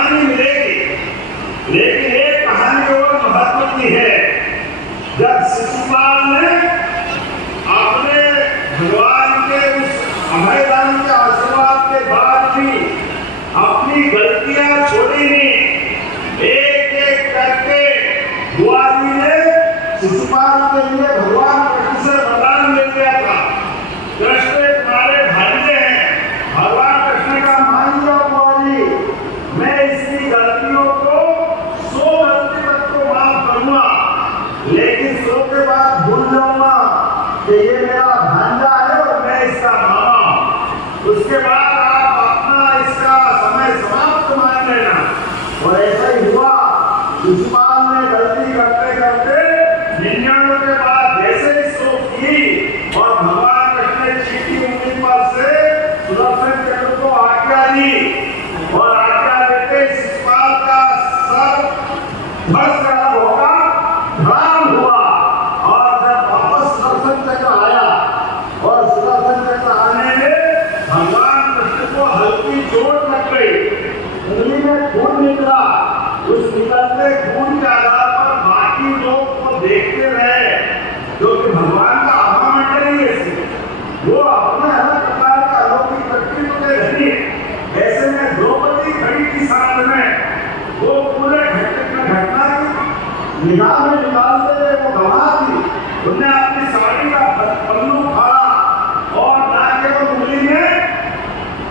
कहानी मिलेगी, लेकिन एक कहानी और महत्व की है। जब शिशुपाल ने अपने भगवान के उस अभयदान के आशीर्वाद के बाद भी अपनी गलतियां छोड़ी नहीं, एक एक करके बुआ जी ने शिशुपाल के लिए भगवान कृष्ण से वरदान ले लिया था। कृष्ण तुम्हारे भांजे हैं। भगवान कृष्ण का मान लिया बुआ जी, मैं इसकी गलतियों को 100 गलती तक तो माफ करूंगा, लेकिन 100 के बाद भूल जाऊंगा कि ये मेरा भांजा है और मैं इसका मामा। उसके बाद आप अपना इसका समय समाप्त मान लेना। और ऐसा ही हुआ। शिशुपाल ने गलती करते करते 99 के बाद जैसे ही 100 की और भगवान कृष्ण ने चीटी उंगली पर से सुदर्शन चक्र को आज्ञा दी और आज्ञा देते शिशुपाल का सर धड़ से अलग होगा, राम हुआ। और जब वापस सुदर्शन चक्र आया और सुदर्शन चक्र आने में भगवान कृष्ण को हल्की चोट लग गई, उंगली में खून निकला। उस निकलते खून के आधार पर बाकी लोग को देखते रहे, जो कि भगवान का आभा मंडली है, वो अपने अलग प्रकार का अलौकिक व्यक्तित्व के धनी। ऐसे में द्रौपदी खड़ी की साथ में वो पूरे घटना की निगाह में निकालते हुए वो गवाह थी। उन्हें अपनी साड़ी का पल्लू फाड़ा और ना केवल उंगली में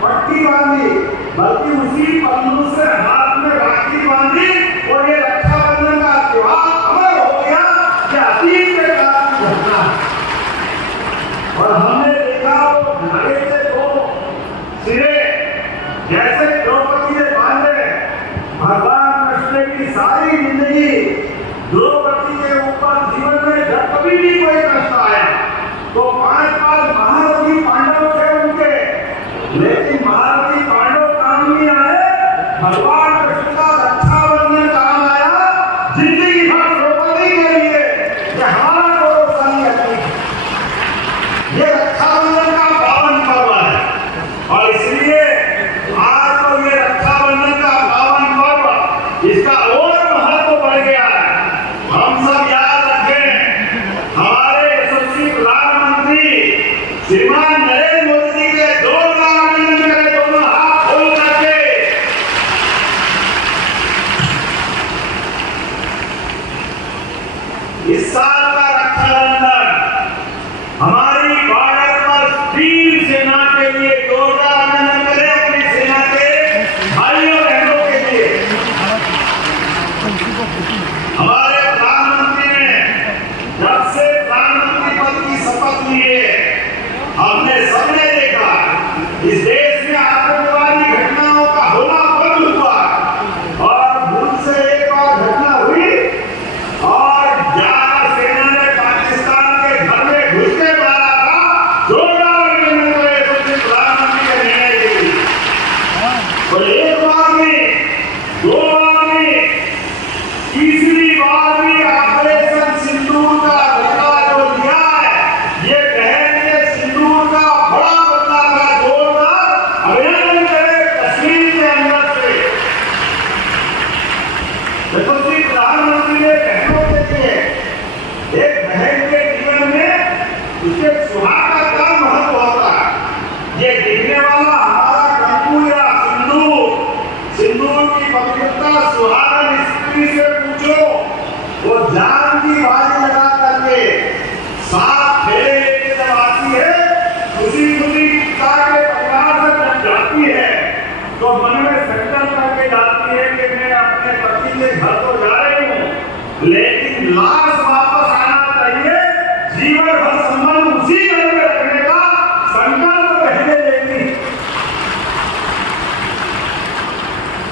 पट्टी बांधी, बल्कि उसी पल्लू से हाथ में राखी बांधी और ये रक्षाबंधन का त्योहार अमर हो गया। ये अतीत के काल की घटना है। और हमने देखा वो धागे के 2 सिरे जैसे द्रौपदी ने बांधे। भगवान कृष्ण की सारी जिंदगी द्रौपदी के ऊपर जीवन में जब कभी भी कोई कष्ट आया तो 5 महारथी पांडव थे उनके, लेकिन महारथी पांडव काम नहीं आए, भगवान कृष्ण का रक्षाबंधन काम आया। जिंदगी भर द्रौपदी के लिए ये हमारा गौरवशाली अतीत है। ये रक्षाबंधन का पावन पर्व है और इसलिए आज तो ये रक्षाबंधन का पावन पर्व, इसका और महत्व बढ़ गया है। हम सब याद रखें, हमारे यशस्वी प्रधानमंत्री श्रीमान नरेंद्र मोदी जी के जोरदार अभिनंदन करें, दोनों हाथ खोल करके। इस साल का रक्षाबंधन हमारी बॉर्डर पर वीर सेना के लिए जोरदार अभिनंदन करें, अपनी सेना के भाइयों बहनों के लिए। हमारे प्रधानमंत्री ने जब से प्रधानमंत्री पद की शपथ ली है, हमने सबने देखा इस देश में आतंकवादी घटनाओं का होना बंद हुआ और भूल से एक बार घटना हुई और 11 सेना ने पाकिस्तान के घर में घुस के मारा था। जोरदार अभिनंदन करें प्रधानमंत्री के निर्णय के लिए। और एक बार में, 2 बार में, तीसरी बार भी ऑपरेशन सिंदूर का धक्का जो दिया है, ये बहन के सिंदूर का बड़ा बदला का जोरदार अभिनंदन करें कश्मीर के अंदर से। देखो जी, प्रधानमंत्री ने बहनों के लिए, एक बहन के जीवन में उसके सुहाग का क्या महत्व होता है। ये दिखने वाला हमारा कंकु या सिंदूर की पवित्रता सुहागन स्त्री से पूछो, वो जान की बाजी लगा करके 7 फेरे लेके जब आती है, खुशी खुशी पिता के परिवार से जब जाती है तो मन में संकल्प करके जाती है कि मैं अपने पति के घर तो जा रही हूँ, लेकिन लाश वापस आना चाहिए, जीवन भर संबंध उसी घर में रखने का संकल्प पहले लेती।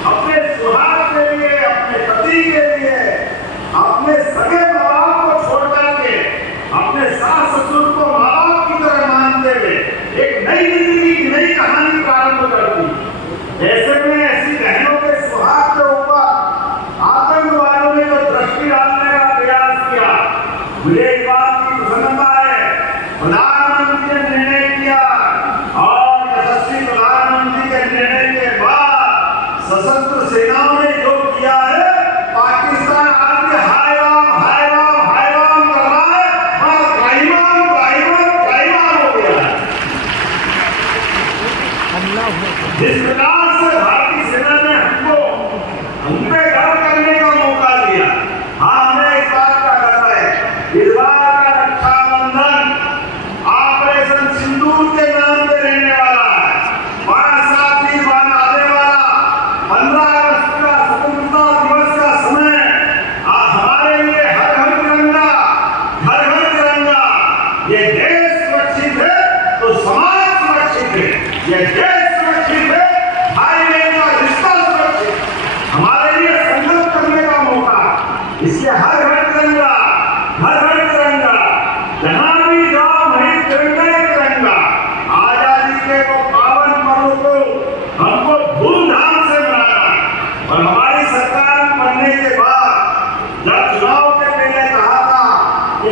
अपने सुहाग के लिए, अपने पति के लिए, अपने सगे माँ बाप को छोड़ करके, अपने सास ससुर को माँ बाप की तरह मानते हुए एक नई जिंदगी की नई कहानी प्रारंभ करती। ऐसे में ऐसी बहनों के सुहाग के ऊपर आतंकवादियों ने जो दृष्टि डालने का प्रयास किया, तो समाज सुरक्षित है, ये देश सुरक्षित है, भाई बहन का रिश्ता सुरक्षित, हमारे लिए संकल्प करने का मौका। इसलिए हर